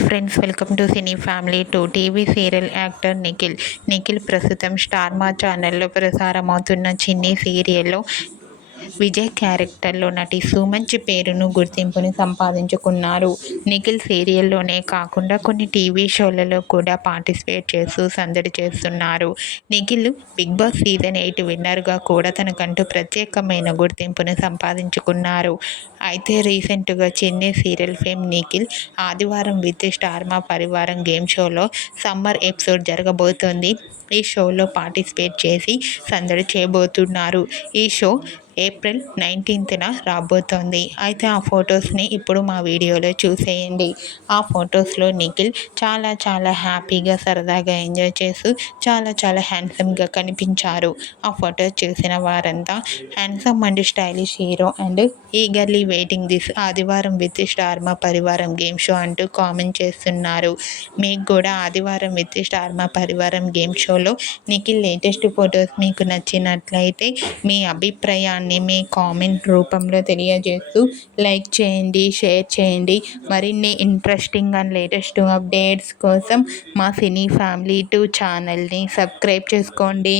Friends, welcome to cine family to TV serial actor Nikhil ప్రస్తుతం star మా ఛానల్లో ప్రసారమవుతున్న చిన్ని సీరియల్లో విజయ్ క్యారెక్టర్లో నటిస్తూ మంచి పేరును గుర్తింపుని సంపాదించుకున్నారు. నిఖిల్ సీరియల్లోనే కాకుండా కొన్ని టీవీ షోలలో కూడా పార్టిసిపేట్ చేస్తూ సందడి చేస్తున్నారు. నిఖిల్ బిగ్ బాస్ సీజన్ 8 విన్నర్గా కూడా తనకంటూ ప్రత్యేకమైన గుర్తింపును సంపాదించుకున్నారు. అయితే రీసెంట్గా చెన్నై సీరియల్ ఫేమ్ నిఖిల్ ఆదివారం విత్ స్టార్ మా పరివారం గేమ్ షోలో సమ్మర్ ఎపిసోడ్ జరగబోతోంది. ఈ షోలో పార్టిసిపేట్ చేసి సందడి చేయబోతున్నారు. ఈ షో ఏప్రిల్ 19న రాబోతోంది. అయితే ఆ ఫొటోస్ని ఇప్పుడు మా వీడియోలో చూసేయండి. ఆ ఫొటోస్లో నిఖిల్ చాలా హ్యాపీగా సరదాగా ఎంజాయ్ చేస్తూ చాలా హ్యాండ్సమ్గా కనిపించారు. ఆ ఫొటోస్ చూసిన వారంతా handsome and stylish hero and eagerly waiting this ఆదివారం విత్ స్టార్ మా పరివారం గేమ్ షో అంటూ కామెంట్ చేస్తున్నారు. మీకు కూడా ఆదివారం విత్ స్టార్ మా పరివారం గేమ్ షోలో నిఖిల్ లేటెస్ట్ ఫొటోస్ మీకు నచ్చినట్లయితే మీ అభిప్రాయాన్ని మీ కామెంట్ రూపంలో తెలియజేస్తూ లైక్ చేయండి, షేర్ చేయండి. మరిన్ని ఇంట్రెస్టింగ్ అండ్ లేటెస్ట్ అప్డేట్స్ కోసం మా సినీ ఫ్యామిలీ 2 ఛానల్ని సబ్స్క్రైబ్ చేసుకోండి.